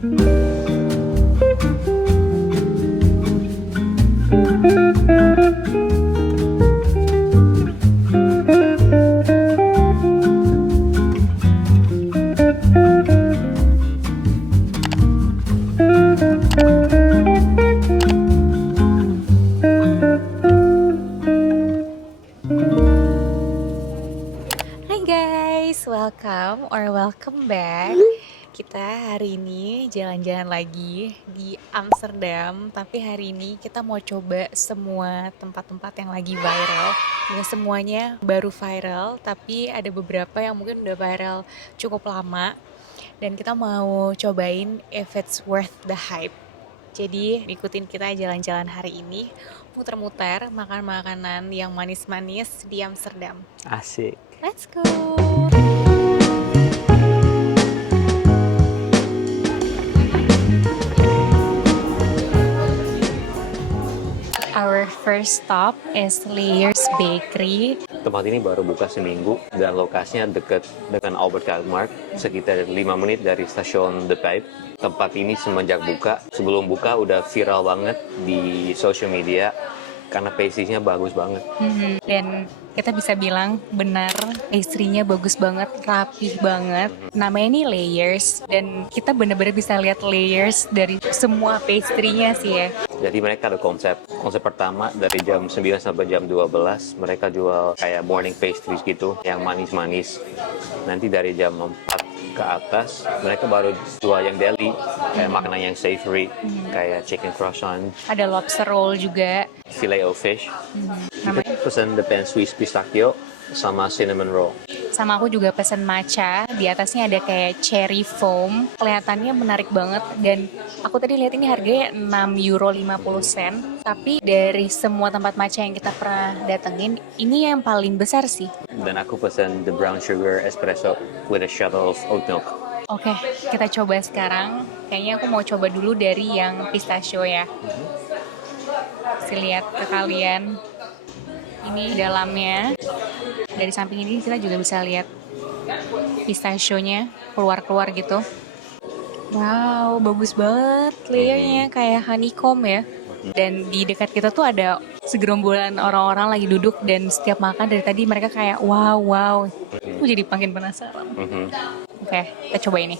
Hai guys, welcome back. Kita hari ini jalan-jalan lagi di Amsterdam, tapi hari ini kita mau coba semua tempat-tempat yang lagi viral. Nggak semuanya baru viral, tapi ada beberapa yang mungkin udah viral cukup lama. Dan kita mau cobain if it's worth the hype. Jadi ikutin kita jalan-jalan hari ini, muter-muter, makan makanan yang manis-manis di Amsterdam. Asik. Let's go! Our first stop is Layers Bakery. Tempat ini baru buka seminggu dan lokasinya dekat dengan Albert Kuipmarkt, sekitar 5 menit dari stasiun De Pijp. Tempat ini semenjak buka, sebelum buka udah viral banget di social media karena pastry-nya bagus banget. Dan kita bisa bilang benar, pastry-nya bagus banget, rapih banget. Namanya ini Layers, dan kita benar-benar bisa lihat layers dari semua pastry-nya sih ya. Jadi mereka ada konsep pertama dari jam 9 sampai jam 12 mereka jual kayak morning pastries gitu yang manis-manis. Nanti dari jam 4 ke atas mereka baru jual yang deli kayak makanan yang savory kayak chicken croissant, Ada lobster roll juga. filet o fish. Namanya. Pesan the pan Swiss pistachio sama cinnamon roll. Sama aku juga pesen matcha, di atasnya ada kayak cherry foam, kelihatannya menarik banget. Dan aku tadi lihat ini harganya €6.50, tapi dari semua tempat matcha yang kita pernah datengin, ini yang paling besar sih. Dan aku pesan the brown sugar espresso with a shot of oat milk. Oke, kita coba sekarang. Kayaknya aku mau coba dulu dari yang pistachio ya. Kasih lihat ke kalian. Ini dalamnya. Dari samping ini kita juga bisa lihat pistachio-nya keluar-keluar gitu. Wow, bagus banget layernya, kayak honeycomb ya. Dan di dekat kita tuh ada segerombolan orang-orang lagi duduk dan setiap makan dari tadi mereka kayak wow. Aku jadi makin penasaran. Oke, kita coba ini.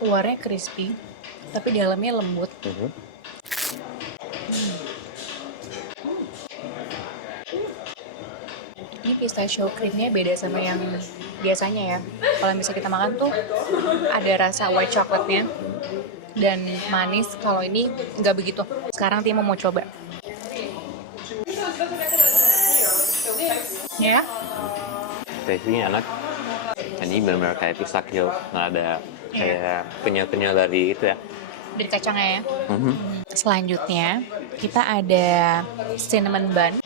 Luarnya crispy, tapi dalamnya lembut. Ini pistachio creamnya beda sama yang biasanya ya. Kalau misalnya kita makan tuh ada rasa white chocolate-nya dan manis. Kalau ini nggak begitu. Sekarang Timo mau coba. Ya? Pastry-nya enak. Ini benar-benar kayak pistachio, nggak ada kayak kenyal-kenyal dari itu ya. Dari kacangnya ya. Selanjutnya kita ada cinnamon bun.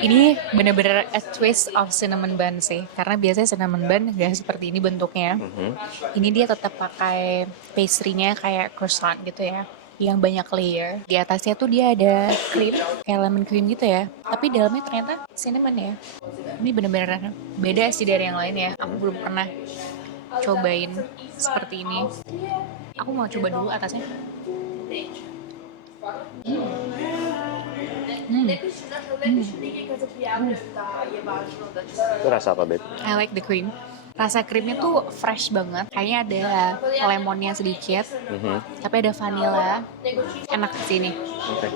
Ini bener-bener a twist of cinnamon bun sih, karena biasanya cinnamon bun gak seperti ini bentuknya. Ini dia tetap pakai pastry-nya kayak croissant gitu ya, yang banyak layer. Di atasnya tuh dia ada cream, kayak lemon cream gitu ya, tapi dalamnya ternyata cinnamon ya. Ini bener-bener beda sih dari yang lain ya. Aku belum pernah cobain seperti ini. Aku mau coba dulu atasnya. Itu rasa apa, Beb? I like the cream. Rasa krimnya tuh fresh banget. Kayaknya ada lemonnya sedikit, tapi ada vanilla. Enak sih ini. Oke.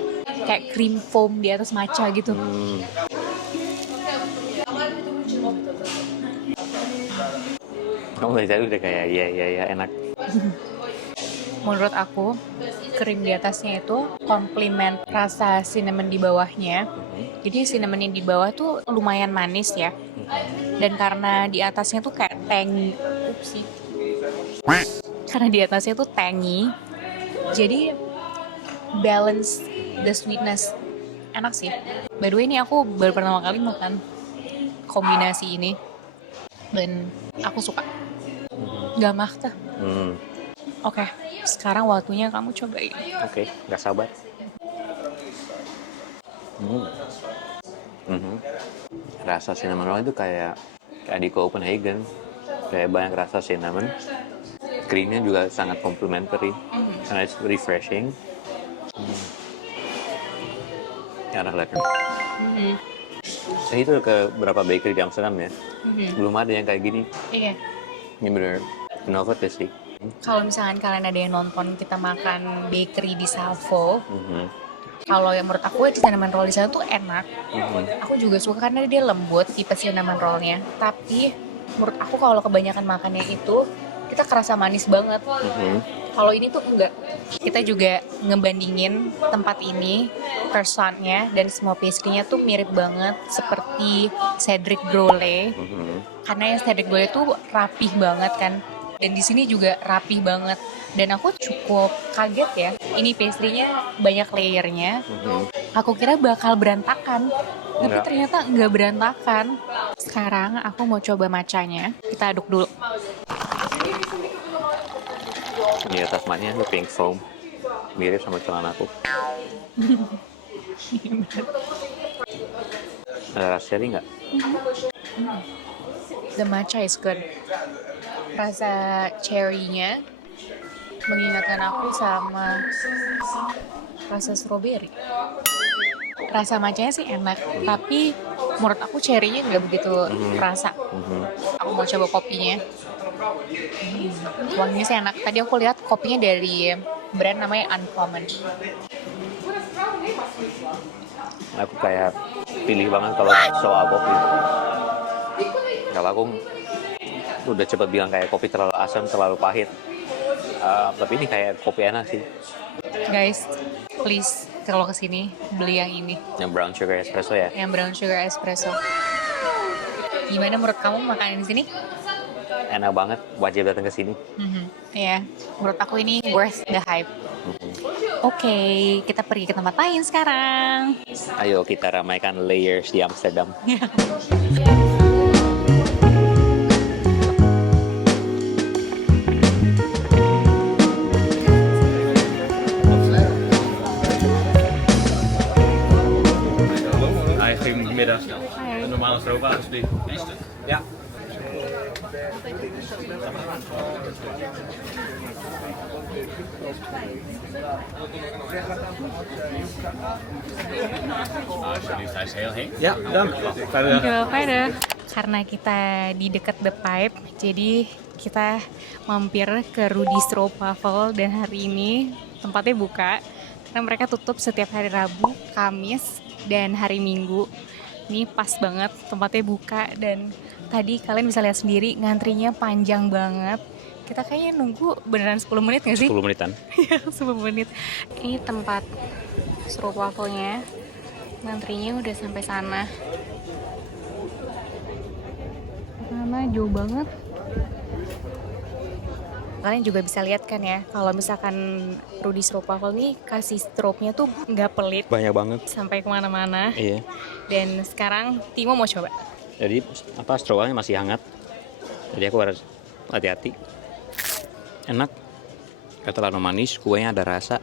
Kayak cream foam di atas matcha gitu. Kamu dari tadi udah kayak ya enak. Menurut aku, krim di atasnya itu komplimen rasa cinnamon di bawahnya. Jadi cinnamon yang di bawah tuh lumayan manis ya. Dan karena di atasnya tuh kayak tangy. Karena di atasnya tuh tangy. Jadi balance the sweetness. Enak sih. By the way, ini aku baru pertama kali makan kombinasi ini. Dan aku suka. Gak makta. Oke, sekarang waktunya kamu cobain. Oke, nggak sabar. Rasa cinnamon roll itu kayak kayak di Copenhagen, kayak banyak rasa cinnamon. Krimnya juga sangat complimentary, karena it's refreshing. Enak lekker. Saya itu ke beberapa bakery di Amsterdam ya, belum ada yang kayak gini. Iya. Ini bener inovatif sih. Kalau misalkan kalian ada yang nonton kita makan bakery di Salvo, kalau yang menurut aku di cinnamon roll di sana tuh enak. Aku juga suka karena dia lembut tipe cinnamon rollnya. Tapi menurut aku kalau kebanyakan makannya itu kita kerasa manis banget. Kalau ini tuh enggak. Kita juga ngebandingin tempat ini, croissantnya dan semua pastry-nya tuh mirip banget seperti Cedric Grolet. Karena yang Cedric Grolet tuh rapih banget kan. Dan di sini juga rapih banget. Dan aku cukup kaget ya. Ini pastry-nya banyak layernya. Aku kira bakal berantakan. Tapi Enggak. ternyata enggak berantakan. Sekarang aku mau coba matchanya. Kita aduk dulu. Di atas matnya ada pink foam, mirip sama celanaku. Ada rasa cherry nggak? The matcha is good. Rasa cherry-nya mengingatkan aku sama rasa strawberry. Rasa matchanya sih enak, tapi menurut aku cherry-nya nggak begitu rasa. Aku mau coba kopinya. Wanginya sih enak. Tadi aku lihat kopinya dari brand namanya Uncommon. Aku kayak pilih banget kalau soal kopi. Kalau aku udah cepet bilang kayak kopi terlalu asam, terlalu pahit. Tapi ini kayak kopi enak sih. Guys, please kalau kesini beli yang ini. Yang brown sugar espresso ya. Yang brown sugar espresso. Gimana menurut kamu makan di sini? Enak banget, wajib datang ke sini. Iya, menurut aku ini worth the hype. Oke, kita pergi ke tempat lain sekarang. Ayo kita ramaikan layers di Amsterdam. Hi, goedemiddag. Een normale stroop alsjeblieft. Ja. Alsjeblieft, hij is heel heet. Ja, dank. Pada karena kita di dekat The Pipe, jadi kita mampir ke Rudy Stroopwafel dan hari ini tempatnya buka karena mereka tutup setiap hari Rabu, Kamis, dan hari Minggu. Ini pas banget tempatnya buka dan tadi kalian bisa lihat sendiri ngantrinya panjang banget. Kita kayaknya nunggu beneran 10 menit gak sih? 10 menitan. Iya, 10 menit. Ini tempat stroopwafelnya. Ngantrinya udah sampai sana. Mana jauh banget. Kalian juga bisa lihat kan ya, kalau misalkan Rudy Stroopwafel nih kasih stroopnya tuh nggak pelit Banyak banget. sampai kemana-mana. Iya. Dan sekarang Timo mau coba. Jadi strowanya masih hangat. Jadi aku harus hati-hati. Enak. Gak terlalu manis, kuenya ada rasa.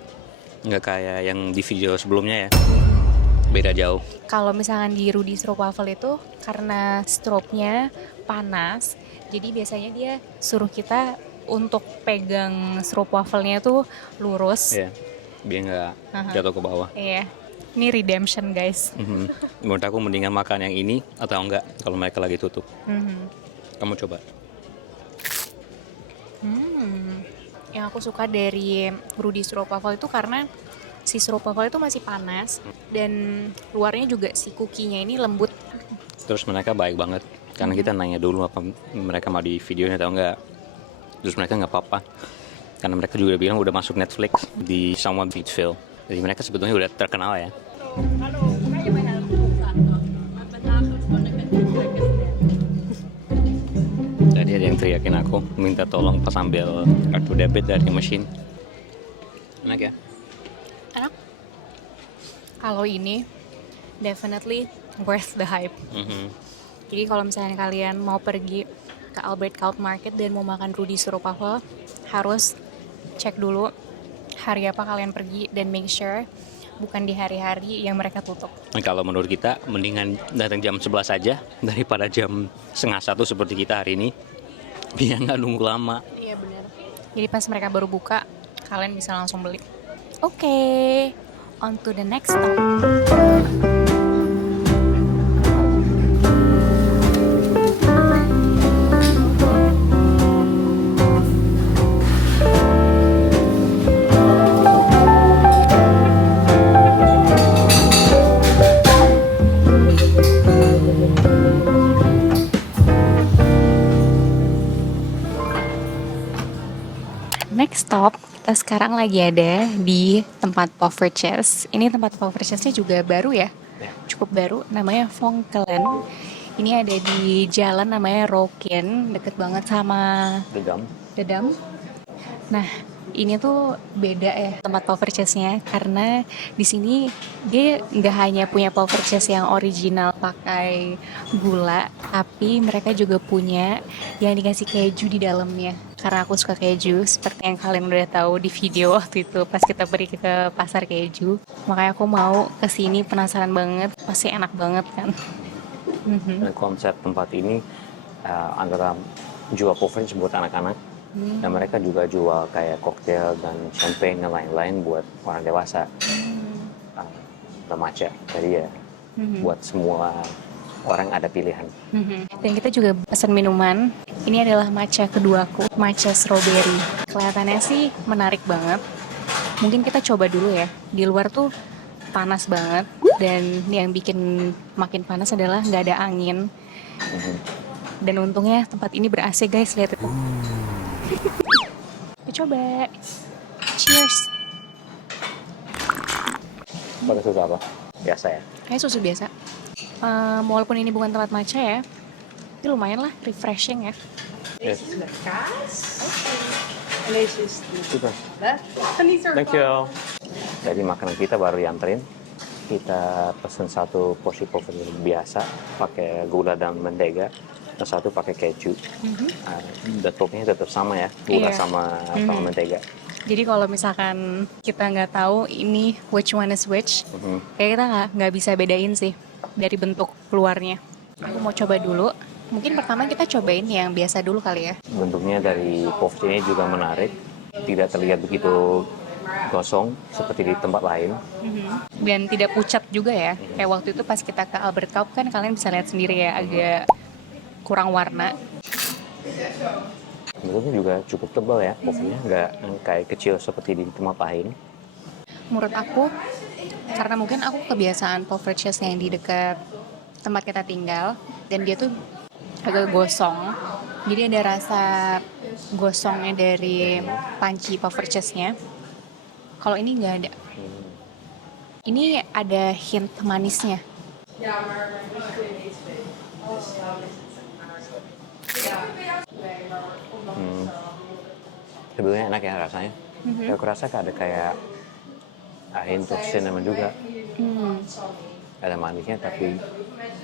Nggak kayak yang di video sebelumnya ya. Beda jauh. Kalau misalkan di Rudy Stroopwafel itu karena stroopnya panas, jadi biasanya dia suruh kita untuk pegang stroopwafelnya tuh lurus. Iya. Biar nggak jatuh ke bawah. Iya. Ini redemption guys. Menurut aku mendingan makan yang ini atau enggak kalau mereka lagi tutup. Kamu coba. Yang aku suka dari Rudy Stroopwafel itu karena si stroopwafel itu masih panas dan luarnya juga si cookie-nya ini lembut. Terus mereka baik banget. Karena kita nanya dulu apa mereka mau di videonya atau enggak. Terus mereka nggak apa-apa. Karena mereka juga bilang udah masuk Netflix di Someone Beats Phil. Jadi mereka sebetulnya udah terkenal ya. Tadi ada yang teriakin aku, minta tolong pas ambil kartu debit dari mesin. Enak ya? Enak. Kalau ini definitely worth the hype. Jadi kalau misalnya kalian mau pergi ke Albert Cult Market dan mau makan Rudy Stroopwafel, harus cek dulu hari apa kalian pergi dan make sure bukan di hari-hari yang mereka tutup. Kalau menurut kita, mendingan datang jam 11 aja daripada jam setengah 1 seperti kita hari ini. Biar nggak nunggu lama. Iya benar. Jadi pas mereka baru buka, kalian bisa langsung beli. Oke, on to the next stop. Next stop, kita sekarang lagi ada di tempat Poffertjes. Ini tempat Poffertjesnya juga baru ya, cukup baru, namanya Vonkelen. Ini ada di jalan namanya Rokin, deket banget sama Dedam. Nah, ini tuh beda ya tempat Poffertjesnya, karena di sini dia nggak hanya punya Poffertjes yang original pakai gula, tapi mereka juga punya yang dikasih keju di dalamnya. Karena aku suka keju, seperti yang kalian udah tahu di video waktu itu pas kita pergi ke pasar keju. Makanya aku mau kesini, penasaran banget, pasti enak banget kan. Dan konsep tempat ini antara jual Poffertjes buat anak-anak, dan mereka juga jual kayak koktail dan champagne dan lain-lain buat orang dewasa. Remaja, jadi ya buat semua orang ada pilihan. Dan kita juga pesan minuman. Ini adalah matcha keduaku, matcha strawberry. Kelihatannya sih menarik banget. Mungkin kita coba dulu ya. Di luar tuh panas banget, dan yang bikin makin panas adalah nggak ada angin. Dan untungnya tempat ini ber-AC guys, lihat itu. Kita coba. Cheers. Pakai susu apa? Biasa ya? Kayak susu biasa. Walaupun ini bukan tempat matcha ya, ini lumayan lah, refreshing ya. Yes. Super. Thank you. Jadi makanan kita baru dianterin. Kita pesen satu porsi Poffertjes biasa pakai gula dan mentega, dan satu pakai keju. Dan toppingnya tetap sama ya, gula Iya. sama mentega. Jadi kalau misalkan kita nggak tahu ini which one is which, kayak kita nggak bisa bedain sih dari bentuk luarnya. Aku mau coba dulu. Mungkin pertama kita cobain yang biasa dulu kali ya. Bentuknya dari Poffertjes ini juga menarik, tidak terlihat begitu gosong seperti di tempat lain. Dan tidak pucat juga ya. Kayak waktu itu pas kita ke Albert Cup kan kalian bisa lihat sendiri ya, agak kurang warna. Bentuknya juga cukup tebal ya, Poffertjesnya nggak kayak kecil seperti di tempat lain. Menurut aku, karena mungkin aku kebiasaan Poffertjes yang di dekat tempat kita tinggal, dan dia tuh agak gosong. Jadi ada rasa gosongnya dari panci Poffertjesnya. Kalau ini nggak ada. Ini ada hint manisnya. Sebenarnya enak ya rasanya. Aku rasa ada kayak hint of cinnamon juga. Ada manisnya tapi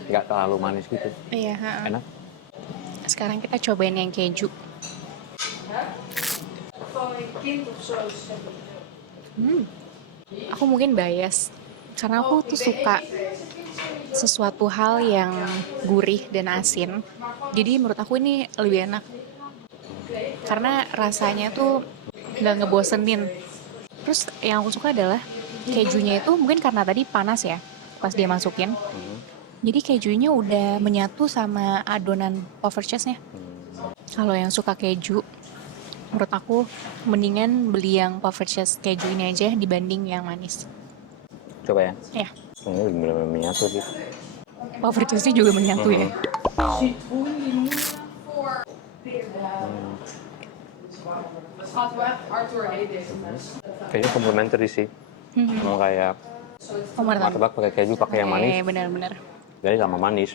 nggak terlalu manis gitu. Iya. Enak. Sekarang kita cobain yang keju. Aku mungkin bias karena aku tuh suka sesuatu hal yang gurih dan asin. Jadi menurut aku ini lebih enak karena rasanya tuh nggak ngebosenin. Terus yang aku suka adalah kejunya itu mungkin karena tadi panas ya pas dia masukin. Jadi kejunya udah menyatu sama adonan Poffertjesnya. Kalau yang suka keju, menurut aku mendingan beli yang Poffertjes keju ini aja dibanding yang manis. Coba ya. Ya, Ini benar-benar menyatu sih. Poffertjesnya juga menyatu ya. Kayaknya komplementer sih. Mau kayak martabak pakai keju pakai yang manis, Benar-benar. jadi sama manis.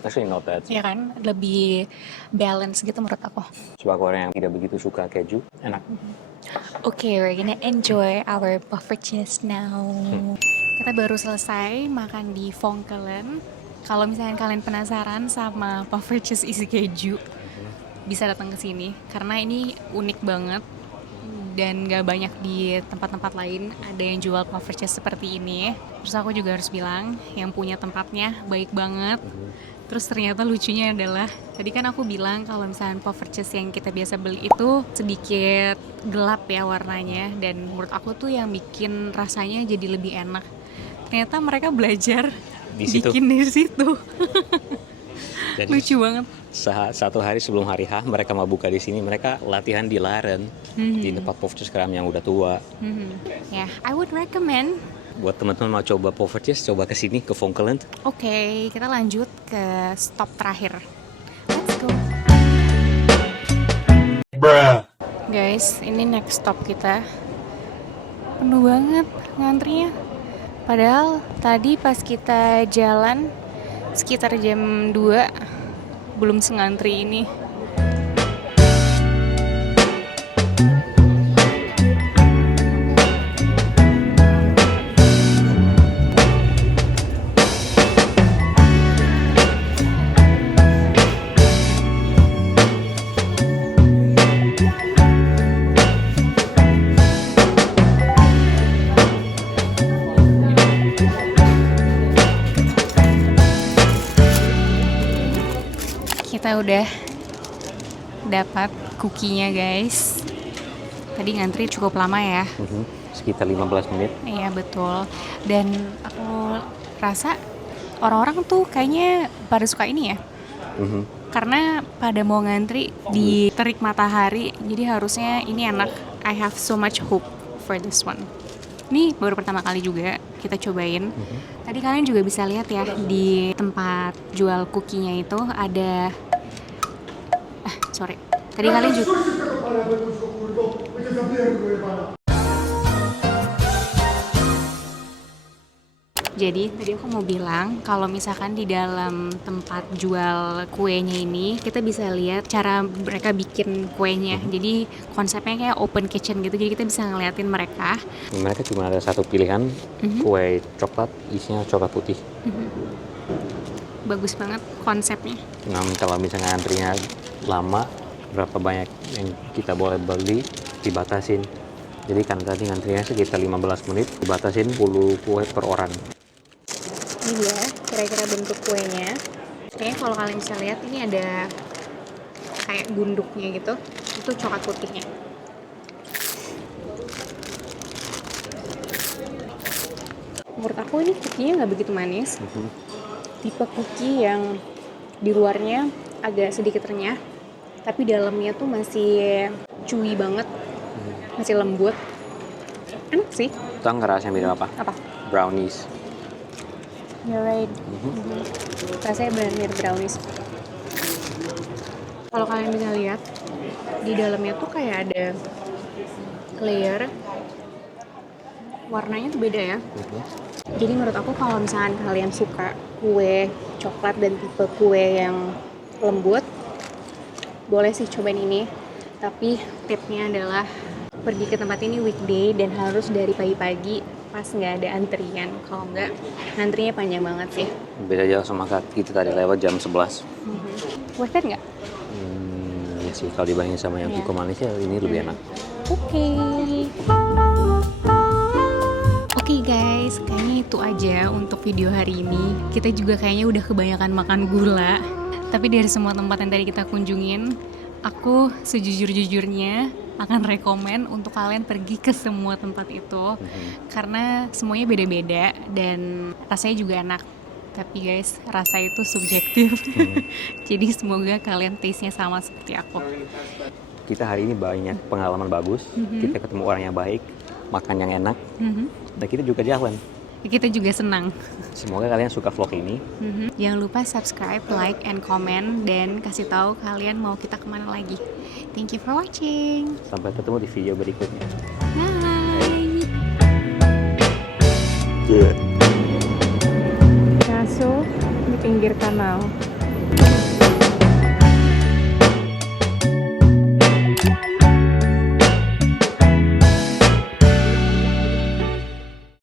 Actually not bad. Ya kan, lebih balance gitu menurut aku. Sebagai orang yang tidak begitu suka keju, enak. Okay, we're gonna enjoy our Poffertjes now. Kita baru selesai makan di Vonkelen. Kalau misalnya kalian penasaran sama Poffertjes isi keju, bisa datang ke sini karena ini unik banget dan gak banyak di tempat-tempat lain ada yang jual puffer cheese seperti ini. Terus aku juga harus bilang yang punya tempatnya baik banget. Terus ternyata lucunya adalah tadi kan aku bilang kalau misalnya puffer cheese yang kita biasa beli itu sedikit gelap ya warnanya, dan menurut aku tuh yang bikin rasanya jadi lebih enak. Ternyata mereka belajar Di situ. bikin di situ. Jadi Lucu banget. satu hari sebelum hari H mereka mau buka di sini, mereka latihan di Laren di tempat puffer cheese kram yang udah tua. Ya, I would recommend. Buat teman-teman mau coba puffer cheese, coba ke sini ke Vonkeland. Oke, kita lanjut ke stop terakhir. Let's go. Guys, ini next stop kita. Penuh banget ngantrinya. Padahal tadi pas kita jalan sekitar jam 2 belum sengantri ini. Kita udah dapat cookie-nya guys. Tadi ngantri cukup lama ya. Sekitar 15 menit. Iya betul. Dan aku rasa orang-orang tuh kayaknya pada suka ini ya. Karena pada mau ngantri di terik matahari, jadi harusnya ini enak. I have so much hope for this one. Ini baru pertama kali juga kita cobain. Tadi kalian juga bisa lihat ya di tempat jual cookie-nya itu ada. Tadi kalian juga. Jadi tadi aku mau bilang kalau misalkan di dalam tempat jual kuenya ini kita bisa lihat cara mereka bikin kuenya. Jadi konsepnya kayak open kitchen gitu. Jadi kita bisa ngeliatin mereka. Mereka cuma ada satu pilihan, kue coklat isinya coklat putih. Bagus banget konsepnya. Nah, kalau misalnya antrinya lama, berapa banyak yang kita boleh beli dibatasin. Jadi kan tadi antrinya sekitar 15 menit, dibatasin 10 kue per orang. Ini dia kira-kira bentuk kuenya. Kayaknya kalau kalian bisa lihat ini ada kayak gunduknya gitu. Itu coklat putihnya. Menurut aku ini cookie-nya nggak begitu manis. Tipe cookie yang di luarnya agak sedikit renyah, tapi dalamnya tuh masih chewy banget, masih lembut. Enak sih. Tahu nggak rasanya beda apa? Apa? Brownies. You're right. Rasanya benar mirip brownies. Kalau kalian bisa lihat, di dalamnya tuh kayak ada layer. Warnanya tuh beda ya. Jadi menurut aku kalau misalkan kalian suka kue coklat dan tipe kue yang lembut, boleh sih cobain ini. Tapi tipnya adalah pergi ke tempat ini weekday dan harus dari pagi-pagi pas nggak ada antrian. Kalau nggak, antrinya panjang banget sih. Beda jauh sama kita tadi lewat jam 11. Worth it nggak? Ya sih, kalau dibandingin sama yang Kiko Malaysia, ini lebih enak. Oke guys, kayaknya itu aja untuk video hari ini. Kita juga kayaknya udah kebanyakan makan gula. Tapi dari semua tempat yang tadi kita kunjungin, aku sejujur-jujurnya akan rekomen untuk kalian pergi ke semua tempat itu. Karena semuanya beda-beda dan rasanya juga enak. Tapi guys, rasa itu subjektif. Jadi semoga kalian taste-nya sama seperti aku. Kita hari ini banyak pengalaman bagus, kita ketemu orang yang baik, makan yang enak, dan kita juga jalan. Kita juga senang. Semoga kalian suka vlog ini. Jangan lupa subscribe, like, and comment, dan kasih tahu kalian mau kita kemana lagi. Thank you for watching. Sampai ketemu di video berikutnya. Bye. Ngaso di pinggir kanal.